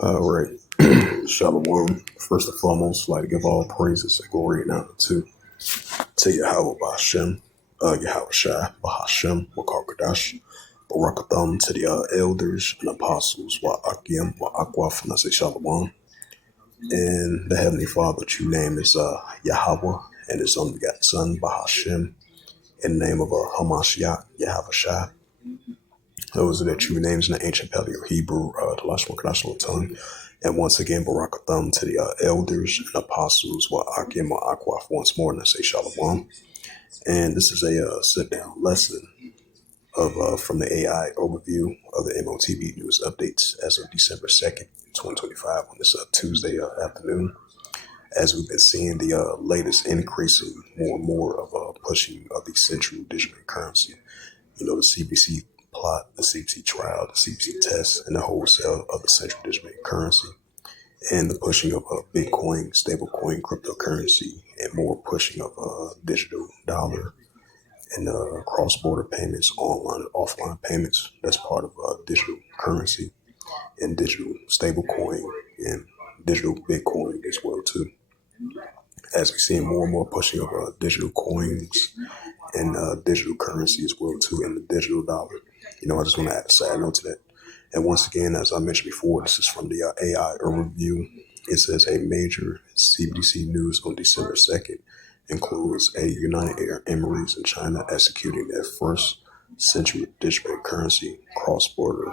All right. Shalom. First and foremost, I'd like to give all praises and glory and honor to Yahweh Bahashem, Yahweh Shai, Bahashem, Wakar Barakatham to the elders and apostles, Wa'akim, Wa'akwaf, and I say Shalom. And the Heavenly Father, true name is Yahweh, and his only begotten Son, Bahashem, in the name of Hamashiach, Yahweh Shai. Those are the true names in the ancient Paleo Hebrew, the last one, Kadash tongue. And once again, Barakatham to the elders and apostles, Wa'akim, Wa'akwaf, once more, and I say Shalom. And this is a sit-down lesson of from the AI overview of the M.O.T.B news updates as of December 2nd, 2025, on this Tuesday afternoon. As we've been seeing the latest increasing more and more of pushing of the central digital currency, the CBC plot, the CBC trial, the CBC test, and the wholesale of the central digital currency, and the pushing of Bitcoin, stablecoin, cryptocurrency, and more pushing of digital dollar and cross-border payments, online and offline payments. That's part of digital currency and digital stablecoin and digital Bitcoin as well too. As we see more and more pushing of digital coins and digital currency as well too, and the digital dollar. I just want to add a side note to that. And once again, as I mentioned before, this is from the AI overview. It says a major CBDC news on December 2nd includes a United Arab Emirates and China executing their first central digital currency cross-border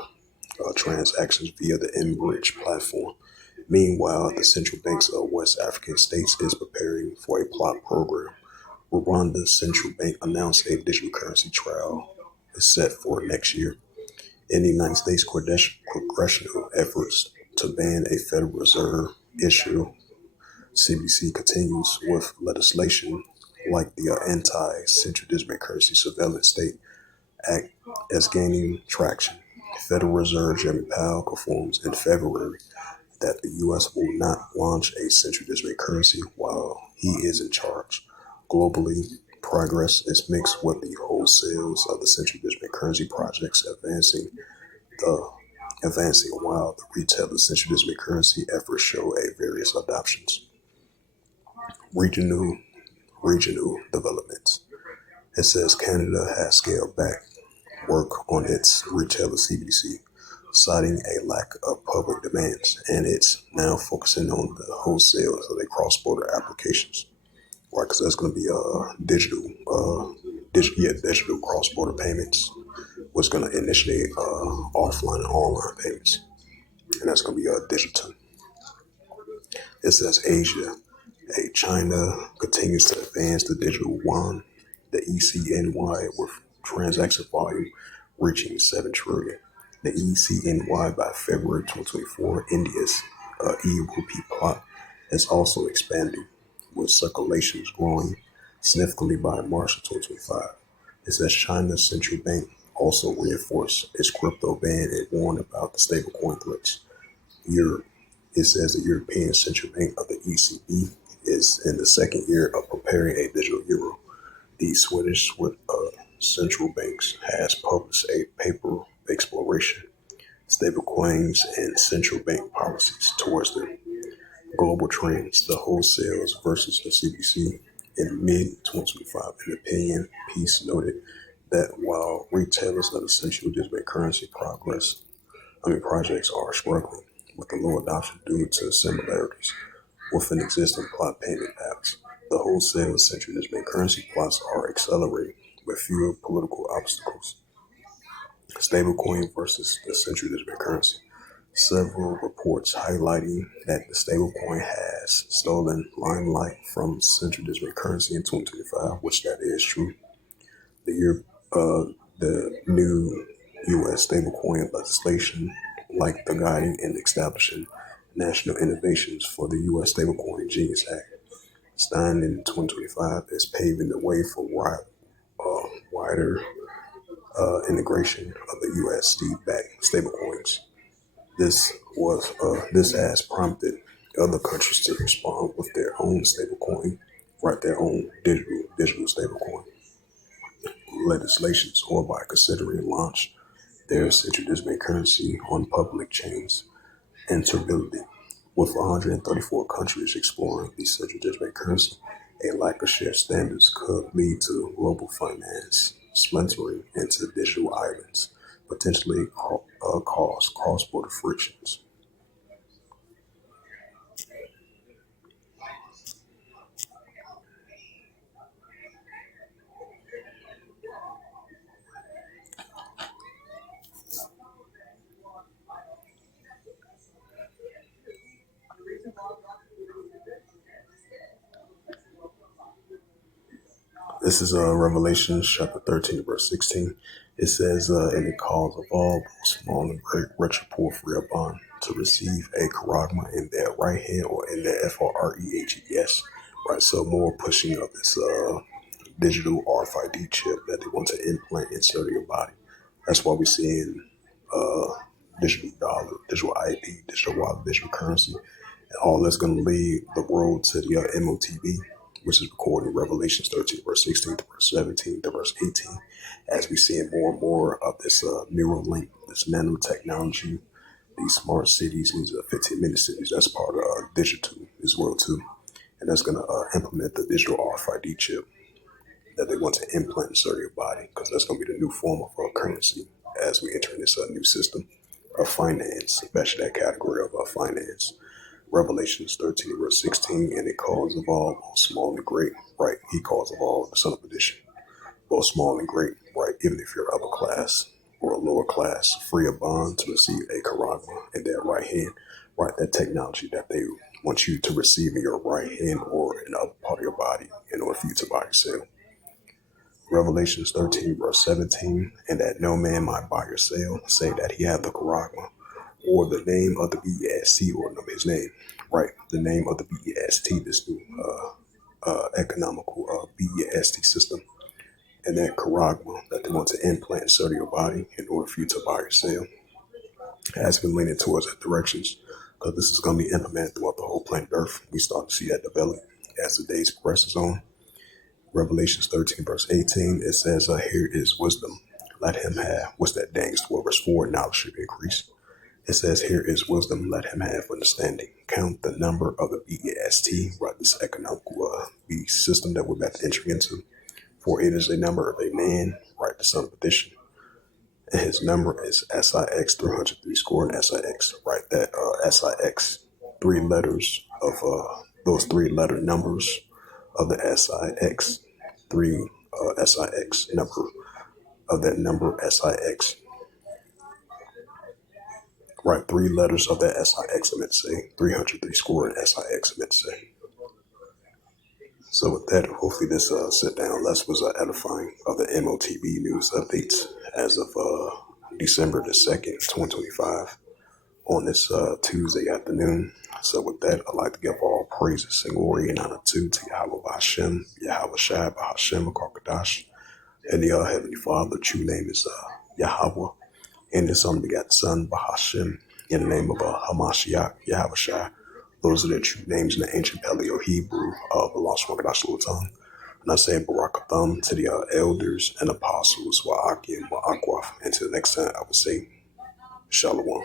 transactions via the M-Bridge platform. Meanwhile, the central banks of West African states is preparing for a plot program. Rwanda's central bank announced a digital currency trial is set for next year. In the United States, congressional efforts to ban a Federal Reserve issue CBDC continues with legislation like the Anti-Central Digital Currency Surveillance State Act as gaining traction. Federal Reserve Chairman Powell confirms in February that the U.S. will not launch a central digital currency while he is in charge. Globally, progress is mixed with the wholesales of the central digital currency projects advancing while the retail of central digital currency efforts show a various adoptions. Regional developments. It says Canada has scaled back work on its retail of CBDC, citing a lack of public demands, and it's now focusing on the wholesale of the cross-border applications. Right, because that's going to be digital cross-border payments. What's going to initiate offline and online payments, and that's going to be digital. It says Asia. China continues to advance the digital yuan, the ECNY, with transaction volume reaching 7 trillion. The ECNY by February 2024, India's e-rupee plot is also expanding, with circulations growing significantly by March of 2025. It says China's central bank also reinforced its crypto ban and warned about the stablecoin threats. Europe. It says the European Central Bank of the ECB is in the second year of preparing a digital euro. The Swedish central banks has published a paper exploration, stablecoins and central bank policies towards the global trends, the wholesales versus the CBC. In mid-2025, an opinion piece noted that while retailers of the central digital currency projects are struggling with the low adoption due to similarities with an existing plot payment apps, the wholesale central digital currency plots are accelerating with fewer political obstacles. Stablecoin versus the central digital currency. Several reports highlighting that the stablecoin has stolen limelight from central digital currency in 2025, which that is true. The new U.S. stablecoin legislation, like the guiding and establishing national innovations for the U.S. Stablecoin Genius Act, signed in 2025, is paving the way for wider integration of the USD-backed stablecoins. This has prompted other countries to respond with their own stablecoin, write their own digital stablecoin legislations, or by considering launch their central digital currency on public chains. Interoperability. With 134 countries exploring the central digital currency, a lack of shared standards could lead to global finance splintering into digital islands, potentially cause cross-border frictions. This is Revelation chapter 13, verse 16. It says, "And it calls of all, small and great, rich or poor, free or bond, to receive a charagma in their right hand or in their FREHES." Right, so more pushing of this digital RFID chip that they want to implant inside of your body. That's why we're seeing uh, digital dollar, digital ID, digital wallet, digital currency, and all that's going to lead the world to the M.O.T.B, which is recorded in Revelations 13, verse 16 to verse 17 to verse 18, as we see more and more of this neural link, this nanotechnology, these smart cities, these 15-minute cities. That's part of digital as well too, and that's going to implement the digital RFID chip that they want to implant inside your body, because that's going to be the new form of currency as we enter in this new system of finance, especially that category of finance. Revelations 13, verse 16, "And it calls of all, both small and great," right? He calls of all, the son of perdition, both small and great, right? Even if you're upper class or a lower class, free of bond, to receive a charagma in their right hand, right? That technology that they want you to receive in your right hand or in the upper part of your body in order for you to buy or sell. Revelations 13, verse 17, "And that no man might buy or sell, save that he have the charagma, or the name of the BEST, or his name, right? The name of the BEST, this new economical BEST system, and that charagma that they want to implant inside of your body in order for you to buy or sell, has been leaning towards that directions, because this is going to be implemented throughout the whole planet Earth. We start to see that develop as the days progresses on. Revelations 13, verse 18, it says, "Here is wisdom. Let him have." What's that? Dang, 12, verse 4, "Knowledge should increase." It says, "Here is wisdom. Let him have understanding. Count the number of the BEST," right? This economical beast system that we're about to enter into. "For it is a number of a man," right? The son of perdition. "And his number is SIX 303 score and SIX," right? That SIX, three letters of those three letter numbers of the SIX, three SIX number of that number SIX, right? Three letters of that SIX, I meant to say 303 score and SIX, I meant to say. So with that, hopefully this sit down less was edifying of the M.O.T.B news updates as of December the 2nd, 2025, on this Tuesday afternoon. So with that, I'd like to give all praises and glory and honor to Yahweh Bahashem, Yahweh Shai Bahashem, Akarkadash, and the Heavenly Father. True name is Yahweh, and His unbegotten Son Bahashem, in the name of Hamashiach, Yahweh Shai. Those are the true names in the ancient Paleo Hebrew of the Lost Wakadash Lutan. And I say Barakatham to the elders and apostles, Wa'akim, Wa'akwaf, and to the next time I would say Shalom.